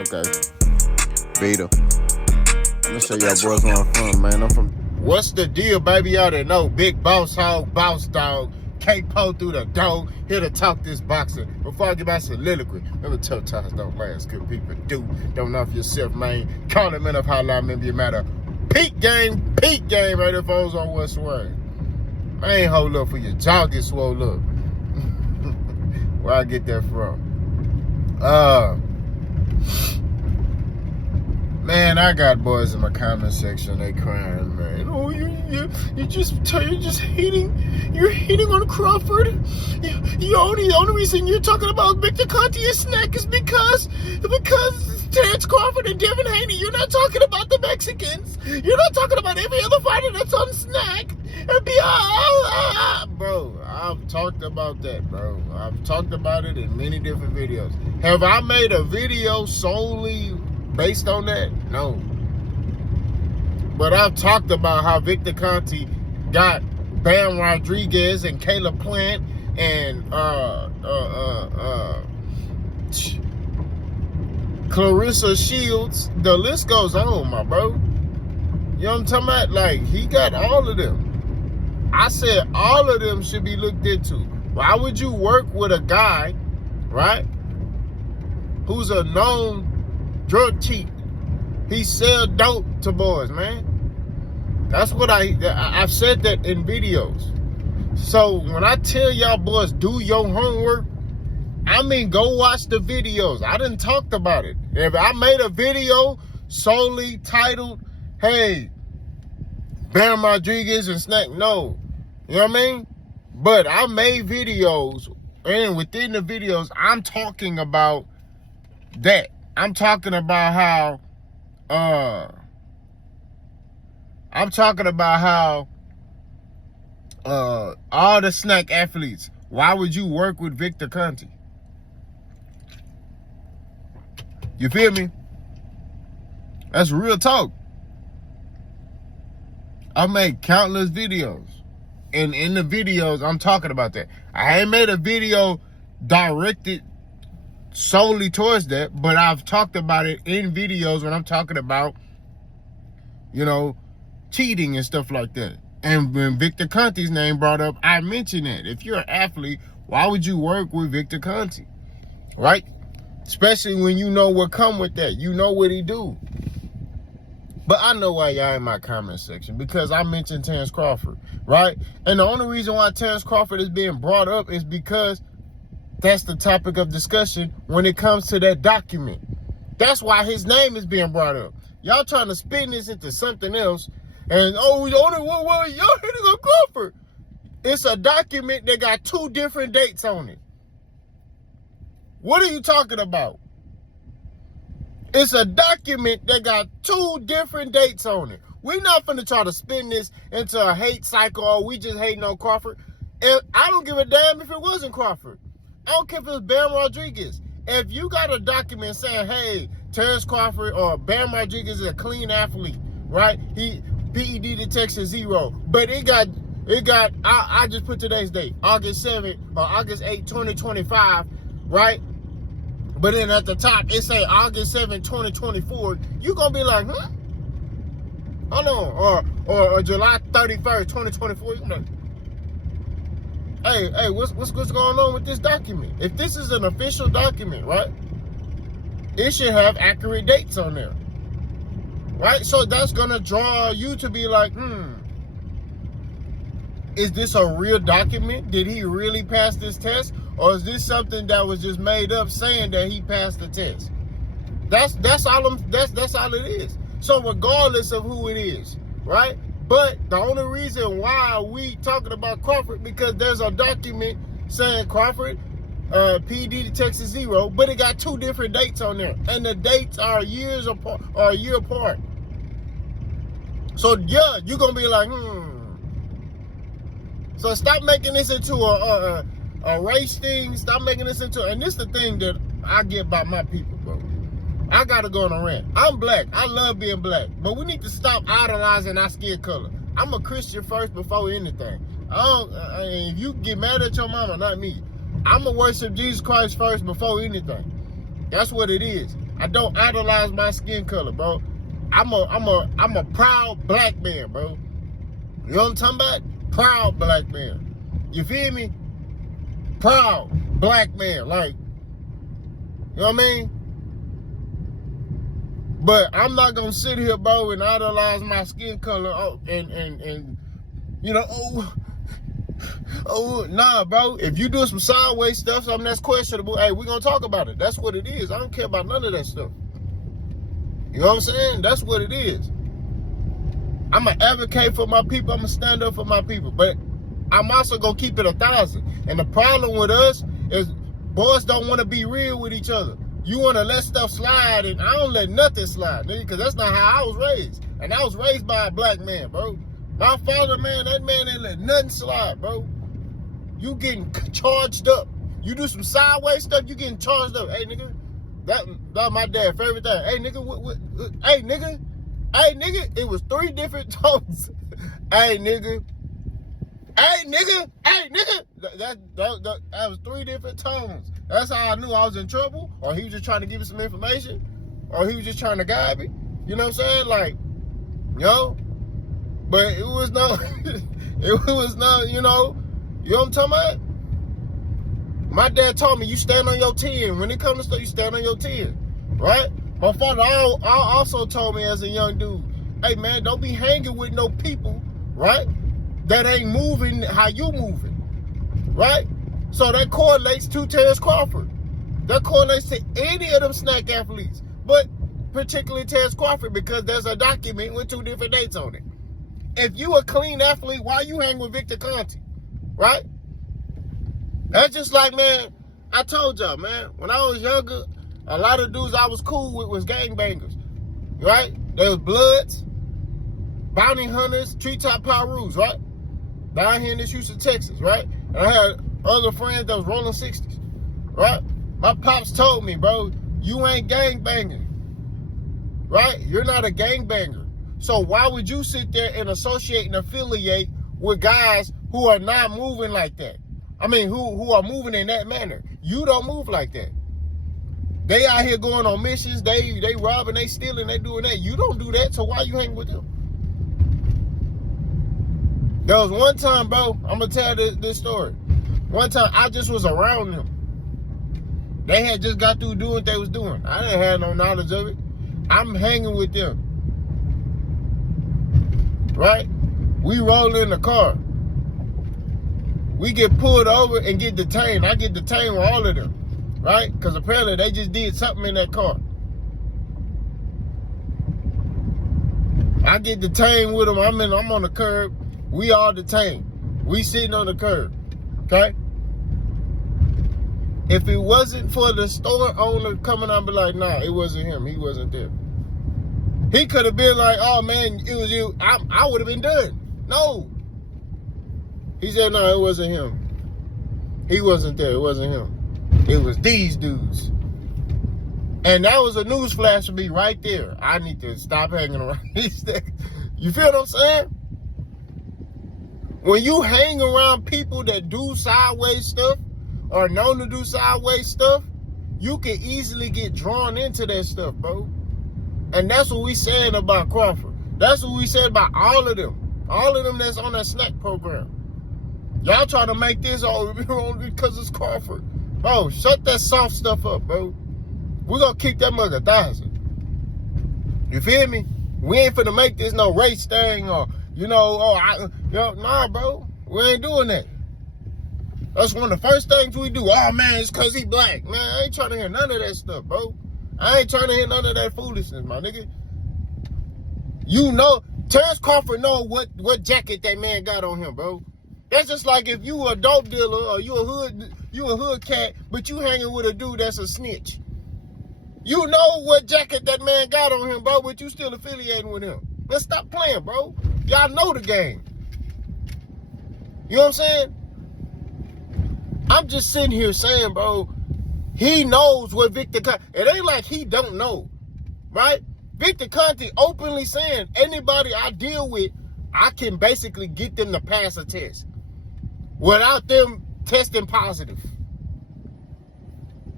Okay. Beta. I'm gonna show y'all boys where I'm from, man. I'm from. What's the deal, baby? Y'all that know. Big boss hog, boss dog. Can't pull through the door. Here to talk this boxing. Before I get my soliloquy, remember tough times don't last. Good people do. Don't know for yourself, man. Condiment of highlight, maybe a matter. Peak game right there, folks, on what's word. Man, hold up for your jaw get swole up. Where I get that from? Man, I got boys in my comment section. They crying, man. Oh, you're just hating. You're hating on Crawford. The only reason you're talking about Victor Conti and SNAC is because Terence Crawford and Devin Haney. You're not talking about the Mexicans. You're not talking about every other fighter that's on SNAC. Bro, I've talked about that, bro. I've talked about it in many different videos. Have I made a video solely based on that? No. But I've talked about how Victor Conti got Bam Rodriguez and Caleb Plant and Clarissa Shields. The list goes on, my bro. You know what I'm talking about? Like, he got all of them. I said all of them should be looked into. Why would you work with a guy, right, who's a known drug cheat? He sell dope to boys, man. That's what I've said that in videos. So when I tell y'all boys, do your homework, I mean, go watch the videos. I done talked about it. If I made a video solely titled, hey, Bam Rodriguez and SNAC, no. You know what I mean? But I made videos, and within the videos, I'm talking about that. I'm talking about how all the SNAC athletes, why would you work with Victor Conti? You feel me? That's real talk. I made countless videos. And in the videos, I'm talking about that. I ain't made a video directed solely towards that, but I've talked about it in videos when I'm talking about, you know, cheating and stuff like that. And when Victor Conti's name brought up, I mentioned that. If you're an athlete, why would you work with Victor Conti? Right? Especially when you know what come with that. You know what he do. But I know why y'all in my comment section, because I mentioned Terence Crawford, right? And the only reason why Terence Crawford is being brought up is because that's the topic of discussion when it comes to that document. That's why his name is being brought up. Y'all trying to spin this into something else, and y'all hitting on Crawford. It's a document that got 2 different dates on it. What are you talking about? It's a document that got 2 different dates on it. We're not finna try to spin this into a hate cycle or we just hating on Crawford. And I don't give a damn if it wasn't Crawford. I don't care if it was Bam Rodriguez. If you got a document saying, hey, Terence Crawford or Bam Rodriguez is a clean athlete, right? He PED detection 0. But it got I just put today's date, August 7th or August 8th, 2025, right? But then at the top, it say August 7th, 2024. You gonna be like, huh? Hold on. Or July 31st, 2024. You know, hey, what's going on with this document? If this is an official document, right? It should have accurate dates on there. Right? So that's gonna draw you to be like, is this a real document? Did he really pass this test? Or is this something that was just made up saying that he passed the test? That's all it is. So regardless of who it is, right? But the only reason why we talking about Crawford, because there's a document saying Crawford, PD detection 0, but it got 2 different dates on there. And the dates are years apart, or a year apart. So yeah, you're gonna be like, So stop making this into a race thing. Stop making this into, and this is the thing that I get about my people, bro. I gotta go on a rant. I'm black. I love being black, but we need to stop idolizing our skin color. I'm a Christian first before anything. If you get mad at your mama, not me. I'm gonna worship Jesus Christ first before anything. That's what it is. I don't idolize my skin color, bro. I'm a proud black man, bro. You know what I'm talking about? Proud black man. You feel me? Proud black man. Like, you know what I mean? But I'm not gonna sit here, bro, and idolize my skin color and you know, nah, bro. If you do some sideways stuff, something that's questionable, hey, we're gonna talk about it. That's what it is. I don't care about none of that stuff. You know what I'm saying? That's what it is. I'm gonna advocate for my people. I'm gonna stand up for my people. But I'm also gonna keep it 1,000. And the problem with us is boys don't want to be real with each other. You want to let stuff slide, and I don't let nothing slide, nigga, because that's not how I was raised. And I was raised by a black man, bro. My father, man, that man ain't let nothing slide, bro. You getting charged up. You do some sideways stuff, you getting charged up. Hey, nigga, that my dad's favorite thing. Hey, nigga, hey, nigga, it was 3 different tones. Hey, nigga. Hey, nigga. Hey, nigga. That was 3 different tones. That's how I knew I was in trouble, or he was just trying to give me some information, or he was just trying to guide me. You know what I'm saying? Like, yo. But it was no, you know what I'm talking about? My dad told me, you stand on your 10. When it comes to stuff, you stand on your 10, right? My father also told me as a young dude, hey, man, don't be hanging with no people, right, that ain't moving how you moving, right? So that correlates to Terence Crawford. That correlates to any of them SNAC athletes, but particularly Terence Crawford, because there's a document with 2 different dates on it. If you a clean athlete, why you hang with Victor Conti, right? That's just like, man, I told y'all, man, when I was younger, a lot of dudes I was cool with was gangbangers, right? They was Bloods, bounty hunters, treetop Pyrus, right? Down here in this Houston, Texas, right? And I had other friends that was rolling 60s, right? My pops told me, bro, you ain't gangbanging, right? You're not a gangbanger. So why would you sit there and associate and affiliate with guys who are not moving like that? I mean, who are moving in that manner? You don't move like that. They out here going on missions. They robbing, they stealing, they doing that. You don't do that, so why you hang with them? There was one time, bro, I'm going to tell this story. One time, I just was around them. They had just got through doing what they was doing. I didn't have no knowledge of it. I'm hanging with them. Right? We roll in the car. We get pulled over and get detained. I get detained with all of them. Right? Because apparently they just did something in that car. I get detained with them. I'm on the curb. We all detained. We sitting on the curb. Okay? If it wasn't for the store owner coming out and be like, nah, it wasn't him. He wasn't there. He could have been like, oh, man, it was you. I would have been done. No. He said, no, it wasn't him. He wasn't there. It wasn't him. It was these dudes. And that was a news flash to me right there. I need to stop hanging around these things. You feel what I'm saying? When you hang around people that do sideways stuff or known to do sideways stuff, you can easily get drawn into that stuff, bro. And that's what we saying about Crawford. That's what we said about all of them. All of them that's on that SNAC program. Y'all trying to make this all because it's Crawford. Bro, shut that soft stuff up, bro. We're going to kick that mother 1,000. You feel me? We ain't finna make this no race thing or, nah, bro. We ain't doing that. That's one of the first things we do. Oh, man, it's because he black. Man, I ain't trying to hear none of that stuff, bro. I ain't trying to hear none of that foolishness, my nigga. You know, Terence Crawford know what jacket that man got on him, bro. That's just like if you a dope dealer or you a hood cat, but you hanging with a dude that's a snitch. You know what jacket that man got on him, bro, but you still affiliating with him. Let's stop playing, bro. Y'all know the game. You know what I'm saying? I'm just sitting here saying, bro, he knows what Victor Conti. It ain't like he don't know, right? Victor Conti openly saying, anybody I deal with, I can basically get them to pass a test without them testing positive.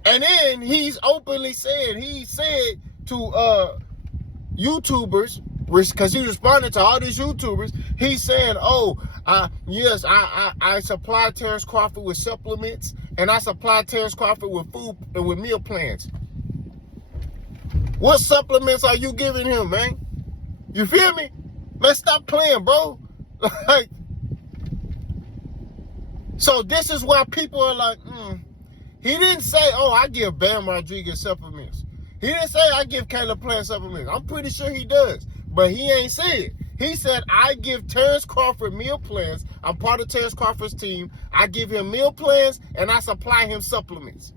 And then he's openly saying, he said to YouTubers, because he responded to all these YouTubers, he's saying, oh, yes, I supply Terence Crawford with supplements, and I supply Terence Crawford with food and with meal plans. What supplements are you giving him, man? You feel me? Man, stop playing, bro. Like, so this is why people are like, He didn't say, oh, I give Bam Rodriguez supplements. He didn't say I give Caleb Plant supplements. I'm pretty sure he does, but he ain't said. He said, I give Terence Crawford meal plans. I'm part of Terence Crawford's team. I give him meal plans, and I supply him supplements.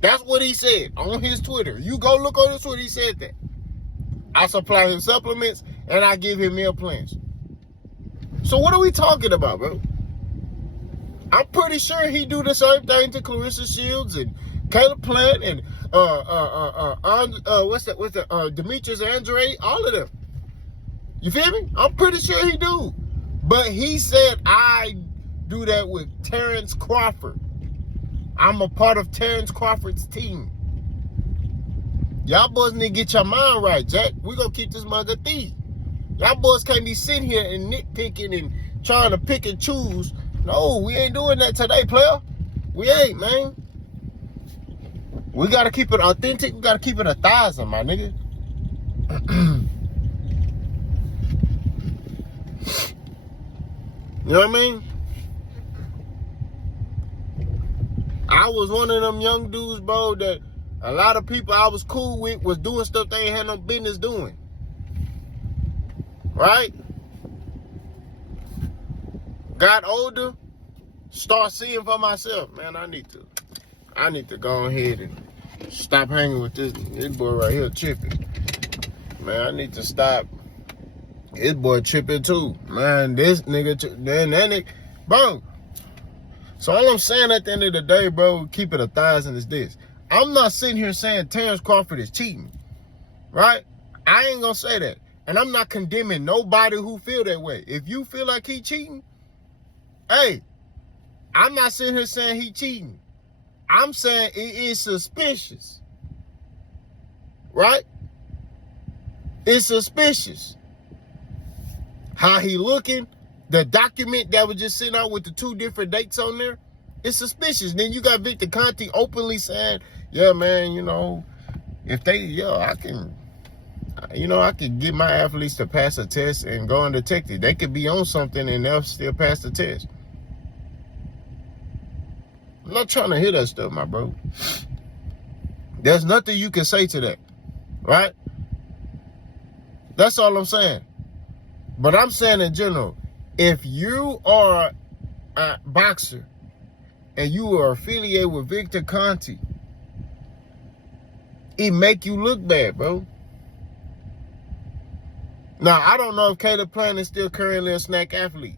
That's what he said on his Twitter. You go look on his Twitter, he said that. I supply him supplements, and I give him meal plans. So what are we talking about, bro? I'm pretty sure he do the same thing to Clarissa Shields and Caleb Plant and Demetrius Andre, all of them. You feel me? I'm pretty sure he do. But he said, I do that with Terence Crawford. I'm a part of Terence Crawford's team. Y'all boys need to get your mind right, Jack. We're going to keep this mother thief. Y'all boys can't be sitting here and nitpicking and trying to pick and choose. No, we ain't doing that today, player. We ain't, man. We got to keep it authentic. We got to keep it 1,000, my nigga. You know what I mean? I was one of them young dudes, bro, that a lot of people I was cool with was doing stuff they ain't had no business doing. Right? Got older, start seeing for myself. Man, I need to go ahead and stop hanging with this boy right here tripping. Man, I need to stop. This boy tripping too. Man, this nigga, that nigga, bro. So all I'm saying at the end of the day, bro, keep it 1,000 is this. I'm not sitting here saying Terence Crawford is cheating, right? I ain't gonna say that. And I'm not condemning nobody who feel that way. If you feel like he cheating, hey, I'm not sitting here saying he cheating. I'm saying it is suspicious, right? It's suspicious. How he looking, the document that was just sitting out with the 2 different dates on there, it's suspicious. Then you got Victor Conte openly saying, yeah, man, you know, if they, I can get my athletes to pass a test and go undetected. They could be on something and they'll still pass the test. I'm not trying to hear that stuff, my bro. There's nothing you can say to that, right? That's all I'm saying. But I'm saying in general, if you are a boxer and you are affiliated with Victor Conte, it make you look bad, bro. Now, I don't know if Caleb Plant is still currently a SNAC athlete.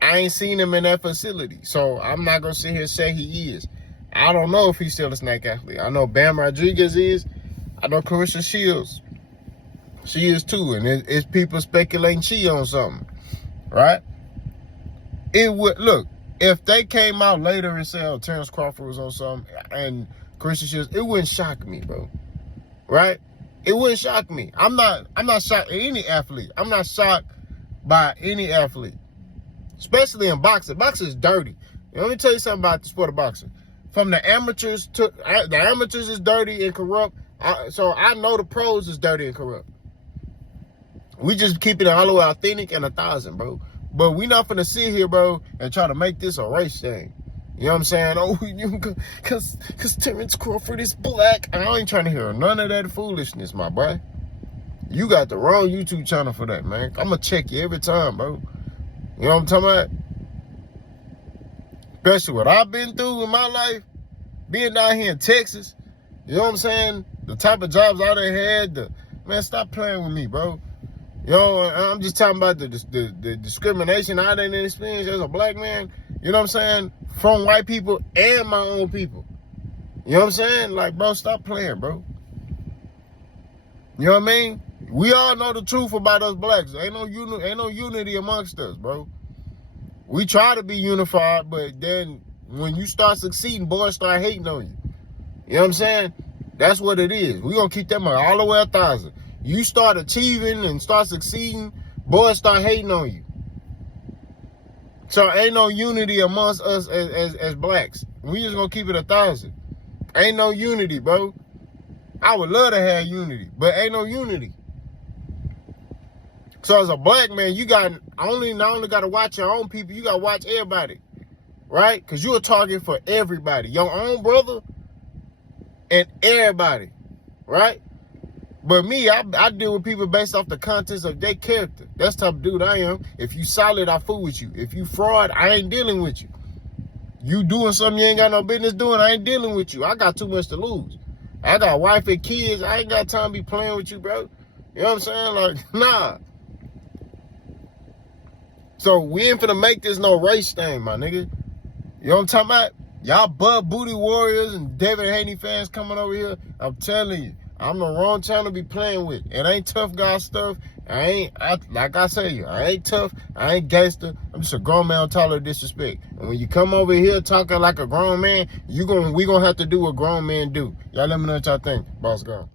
I ain't seen him in that facility, so I'm not going to sit here and say he is. I don't know if he's still a SNAC athlete. I know Bam Rodriguez is. I know Clarissa Shields. She is too, and it's people speculating she on something, right? It would, look, if they came out later and said, oh, Terence Crawford was on something, and Clarissa Shields, it wouldn't shock me, bro, right? It wouldn't shock me. I'm not shocked at any athlete. I'm not shocked by any athlete, especially in boxing. Boxing is dirty. Let me tell you something about the sport of boxing. From the amateurs to the amateurs is dirty and corrupt. So I know the pros is dirty and corrupt. We just keep it all the way authentic and 1,000, bro. But we not finna sit here, bro, and try to make this a race thing. You know what I'm saying? Oh, because Terence Crawford is black. I ain't trying to hear none of that foolishness, my boy. You got the wrong YouTube channel for that, man. I'm going to check you every time, bro. You know what I'm talking about? Especially what I've been through in my life, being down here in Texas. You know what I'm saying? The type of jobs I done had. Man, stop playing with me, bro. You know, I'm just talking about the discrimination I didn't experience as a black man. You know what I'm saying? From white people and my own people. You know what I'm saying? Like, bro, stop playing, bro. You know what I mean? We all know the truth about us blacks. Ain't no unity amongst us, bro. We try to be unified, but then when you start succeeding, boys start hating on you. You know what I'm saying? That's what it is. We're going to keep that money all the way 1,000. You start achieving and start succeeding, boys start hating on you. So ain't no unity amongst us as blacks. We just going to keep it 1,000. Ain't no unity, bro. I would love to have unity, but ain't no unity. So as a black man, you got not only got to watch your own people, you got to watch everybody, right? Because you're a target for everybody. Your own brother and everybody, right? But me, I deal with people based off the contents of their character. That's the type of dude I am. If you solid, I fool with you. If you fraud, I ain't dealing with you. You doing something you ain't got no business doing, I ain't dealing with you. I got too much to lose. I got a wife and kids. I ain't got time to be playing with you, bro. You know what I'm saying? Like, nah. So we ain't finna make this no race thing, my nigga. You know what I'm talking about? Y'all Bud Booty Warriors and David Haney fans coming over here. I'm telling you, I'm the wrong channel to be playing with. It ain't tough guy stuff. Like I say, I ain't tough. I ain't gangster. I'm just a grown man tolerant disrespect. And when you come over here talking like a grown man, we gonna have to do what grown men do. Y'all let me know what y'all think. Boss gone.